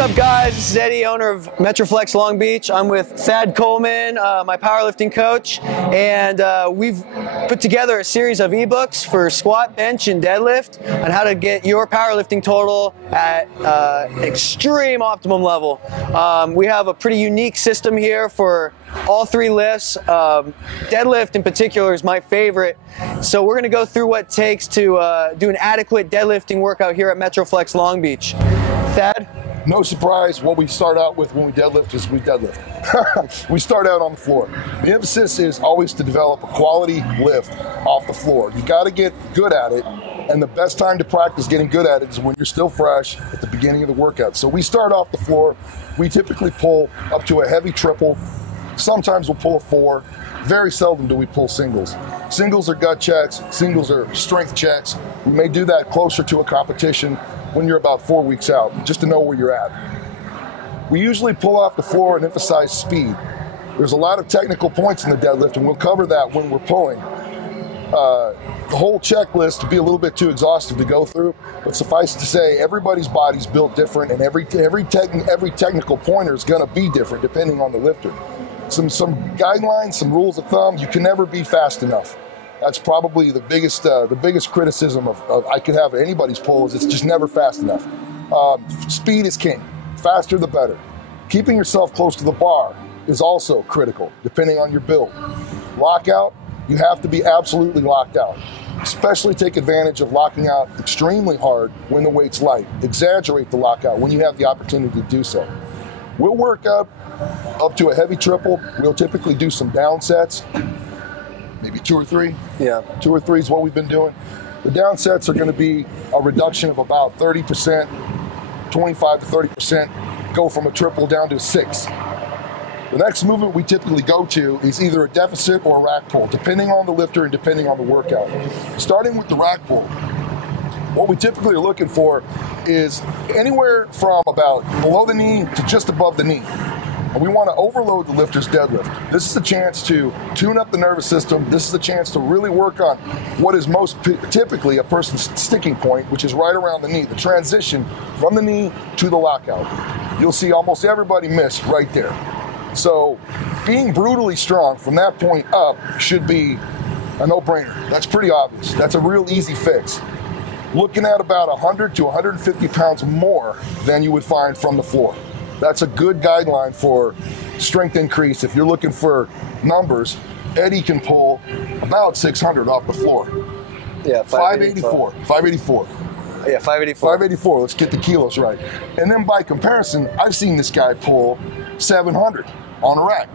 up, guys? This is Eddie, owner of Metroflex Long Beach. I'm with Thad Coleman, my powerlifting coach, and we've put together a series of ebooks for squat, bench, and deadlift on how to get your powerlifting total at extreme optimum level. We have a pretty unique system here for all three lifts. Deadlift in particular is my favorite, so we're going to go through what it takes to do an adequate deadlifting workout here at Metroflex Long Beach. Thad? No surprise, what we start out with when we deadlift is we deadlift. We start out on the floor. The emphasis is always to develop a quality lift off the floor. You got to get good at it, and the best time to practice getting good at it is when you're still fresh at the beginning of the workout. So we start off the floor. We typically pull up to a heavy triple. Sometimes we'll pull a 4. Very seldom do we pull singles. Singles are gut checks. Singles are strength checks. We may do that closer to a competition when you're about 4 weeks out, just to know where you're at. We usually pull off the floor and emphasize speed. There's a lot of technical points in the deadlift, and we'll cover that when we're pulling. The whole checklist would be a little bit too exhaustive to go through, but suffice to say, everybody's body's built different, and every technical pointer is going to be different depending on the lifter. Some guidelines, some rules of thumb: you can never be fast enough. That's probably the biggest criticism of I could have anybody's pull, is it's just never fast enough. Speed is king. Faster the better. Keeping yourself close to the bar is also critical, depending on your build. Lockout, you have to be absolutely locked out. Especially take advantage of locking out extremely hard when the weight's light. Exaggerate the lockout when you have the opportunity to do so. We'll work up to a heavy triple. We'll typically do some down sets. Maybe 2 or 3. Yeah. 2 or 3 is what we've been doing. The down sets are going to be a reduction of about 30%, 25 to 30%, go from a triple down to a 6. The next movement we typically go to is either a deficit or a rack pull, depending on the lifter and depending on the workout. Starting with the rack pull, what we typically are looking for is anywhere from about below the knee to just above the knee. And we want to overload the lifter's deadlift. This is a chance to tune up the nervous system. This is a chance to really work on what is most typically a person's sticking point, which is right around the knee, the transition from the knee to the lockout. You'll see almost everybody miss right there. So being brutally strong from that point up should be a no-brainer. That's pretty obvious. That's a real easy fix. Looking at about 100 to 150 pounds more than you would find from the floor. That's a good guideline for strength increase. If you're looking for numbers, Eddie can pull about 600 off the floor. Yeah, 584. 584. Yeah, 584. 584. Let's get the kilos right. And then by comparison, I've seen this guy pull 700 on a rack.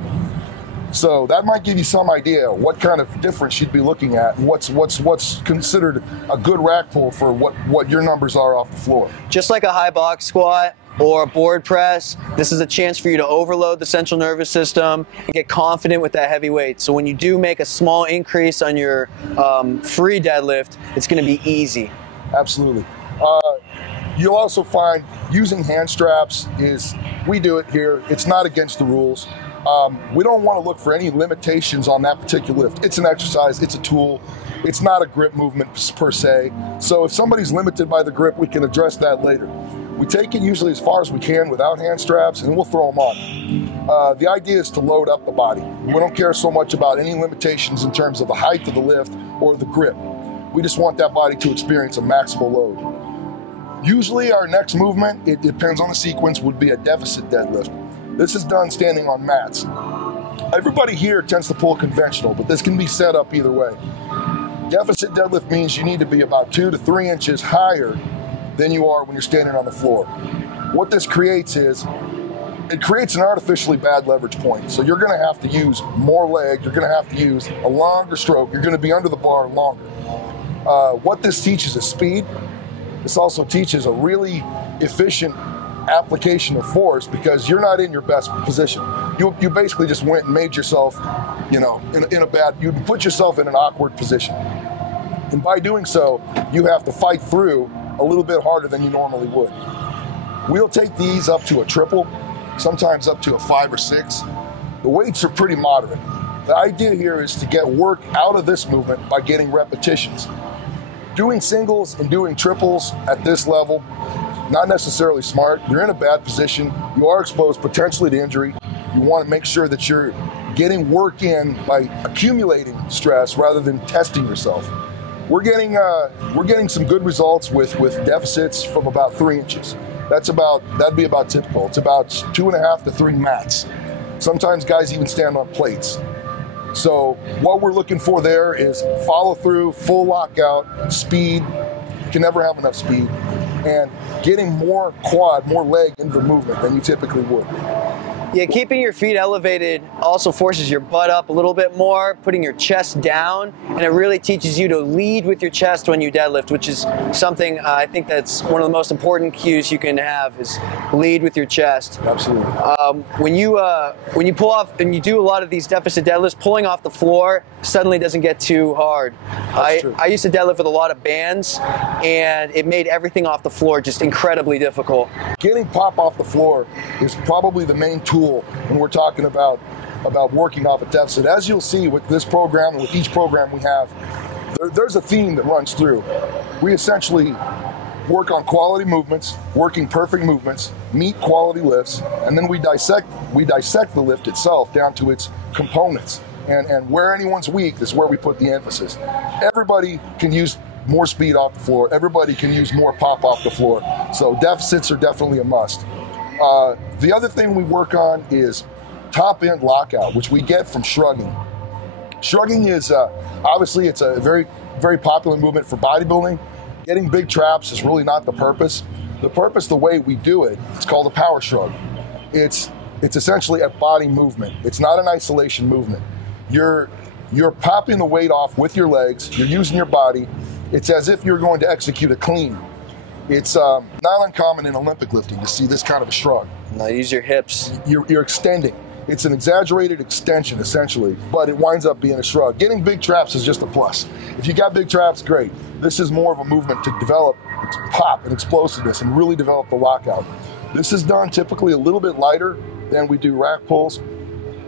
So that might give you some idea what kind of difference you'd be looking at, and what's considered a good rack pull for what your numbers are off the floor. Just like a high box squat or a board press, this is a chance for you to overload the central nervous system and get confident with that heavy weight. So when you do make a small increase on your free deadlift, it's going to be easy. Absolutely. You'll also find using hand straps we do it here. It's not against the rules. We don't want to look for any limitations on that particular lift. It's an exercise, it's a tool. It's not a grip movement per se. So if somebody's limited by the grip, we can address that later. We take it usually as far as we can without hand straps, and we'll throw them on. The idea is to load up the body. We don't care so much about any limitations in terms of the height of the lift or the grip. We just want that body to experience a maximal load. Usually our next movement, it depends on the sequence, would be a deficit deadlift. This is done standing on mats. Everybody here tends to pull conventional, but this can be set up either way. Deficit deadlift means you need to be about 2 to 3 inches higher than you are when you're standing on the floor. What this creates is, it creates an artificially bad leverage point. So you're gonna have to use more leg, you're gonna have to use a longer stroke, you're gonna be under the bar longer. What this teaches is speed. This also teaches a really efficient application of force because you're not in your best position. You basically just went and made yourself, you put yourself in an awkward position. And by doing so, you have to fight through a little bit harder than you normally would. We'll take these up to a triple, sometimes up to a 5 or 6. The weights are pretty moderate. The idea here is to get work out of this movement by getting repetitions. Doing singles and doing triples at this level, not necessarily smart. You're in a bad position. You are exposed potentially to injury. You want to make sure that you're getting work in by accumulating stress rather than testing yourself. We're getting some good results with deficits from about 3 inches. That'd be about typical. It's about 2.5 to 3 mats. Sometimes guys even stand on plates. So what we're looking for there is follow through, full lockout, speed. You can never have enough speed, and getting more quad, more leg into the movement than you typically would. Yeah, keeping your feet elevated also forces your butt up a little bit more, putting your chest down, and it really teaches you to lead with your chest when you deadlift, which is something I think that's one of the most important cues you can have, is lead with your chest. Absolutely. When you pull off and you do a lot of these deficit deadlifts, pulling off the floor suddenly doesn't get too hard. I used to deadlift with a lot of bands, and it made everything off the floor just incredibly difficult. Getting pop off the floor is probably the main tool when we're talking about working off a deficit. As you'll see with this program and with each program we have, there's a theme that runs through. We essentially work on quality movements, working perfect movements, meet quality lifts, and then we dissect the lift itself down to its components. And where anyone's weak is where we put the emphasis. Everybody can use more speed off the floor. Everybody can use more pop off the floor. So deficits are definitely a must. The other thing we work on is top end lockout, which we get from shrugging. Shrugging is obviously it's a very, very popular movement for bodybuilding. Getting big traps is really not the purpose. The purpose, the way we do it, it's called a power shrug. It's essentially a body movement. It's not an isolation movement. You're popping the weight off with your legs. You're using your body. It's as if you're going to execute a clean. It's not uncommon in Olympic lifting to see this kind of a shrug. Now use your hips. You're extending. It's an exaggerated extension, essentially, but it winds up being a shrug. Getting big traps is just a plus. If you got big traps, great. This is more of a movement to develop pop and explosiveness and really develop the lockout. This is done typically a little bit lighter than we do rack pulls.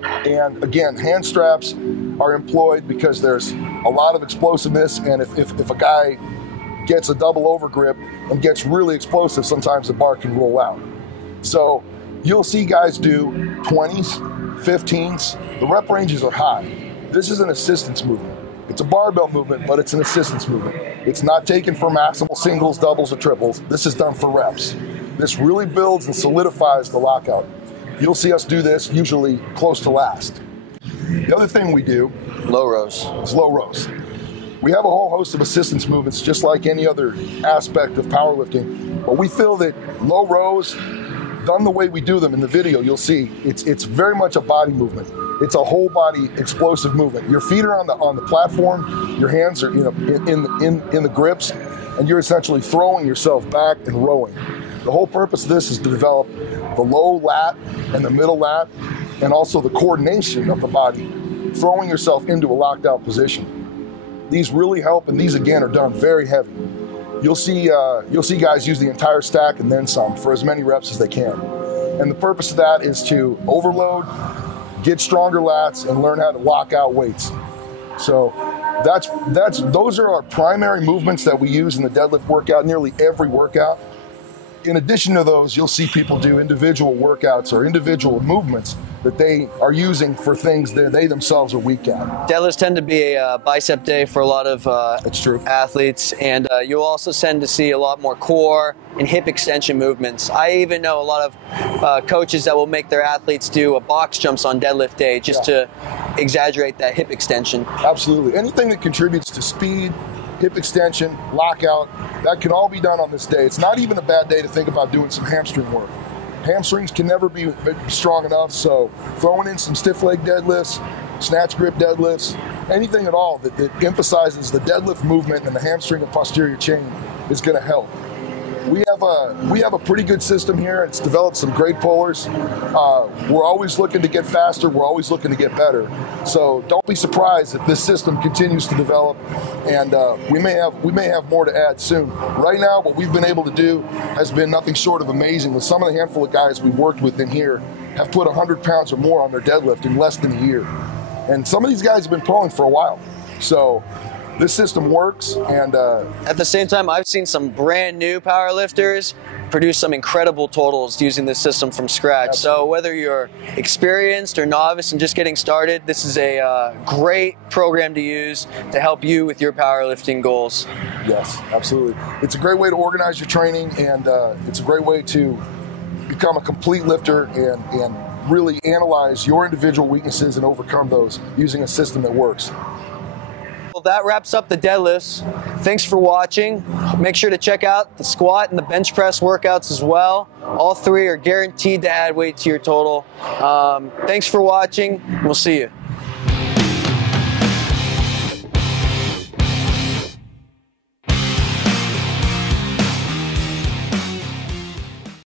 And again, hand straps are employed because there's a lot of explosiveness, and if a guy gets a double over grip and gets really explosive, sometimes the bar can roll out. So you'll see guys do 20s, 15s. The rep ranges are high. This is an assistance movement. It's a barbell movement, but it's an assistance movement. It's not taken for maximal singles, doubles, or triples. This is done for reps. This really builds and solidifies the lockout. You'll see us do this usually close to last. The other thing we do, low rows, is low rows. We have a whole host of assistance movements just like any other aspect of powerlifting, but we feel that low rows, done the way we do them in the video, you'll see it's very much a body movement. It's a whole body explosive movement. Your feet are on the platform, your hands are in the grips, and you're essentially throwing yourself back and rowing. The whole purpose of this is to develop the low lat and the middle lat, and also the coordination of the body, throwing yourself into a locked out position. These really help, and these again are done very heavy. You'll see guys use the entire stack and then some for as many reps as they can. And the purpose of that is to overload, get stronger lats, and learn how to lock out weights. So those are our primary movements that we use in the deadlift workout, nearly every workout. In addition to those, you'll see people do individual workouts or individual movements that they are using for things that they themselves are weak at. Deadlifts tend to be a bicep day for a lot of That's true. athletes, and you'll also tend to see a lot more core and hip extension movements. I even know a lot of coaches that will make their athletes do box jumps on deadlift day just to exaggerate that hip extension. Absolutely. Anything that contributes to speed, hip extension, lockout, that can all be done on this day. It's not even a bad day to think about doing some hamstring work. Hamstrings can never be strong enough, so throwing in some stiff leg deadlifts, snatch grip deadlifts, anything at all that emphasizes the deadlift movement and the hamstring and posterior chain is going to help. We have a pretty good system here. It's developed some great pullers. We're always looking to get faster. We're always looking to get better. So don't be surprised if this system continues to develop, and we may have more to add soon. Right now, what we've been able to do has been nothing short of amazing. With some of the handful of guys we've worked with in here, have put 100 pounds or more on their deadlift in less than a year, and some of these guys have been pulling for a while. So this system works. And at the same time, I've seen some brand new powerlifters produce some incredible totals using this system from scratch. Absolutely. So whether you're experienced or novice and just getting started, this is a great program to use to help you with your powerlifting goals. Yes, absolutely. It's a great way to organize your training, and it's a great way to become a complete lifter and really analyze your individual weaknesses and overcome those using a system that works. Well, that wraps up the deadlifts. Thanks for watching. Make sure to check out the squat and the bench press workouts as well. All three are guaranteed to add weight to your total. Thanks for watching. We'll see you.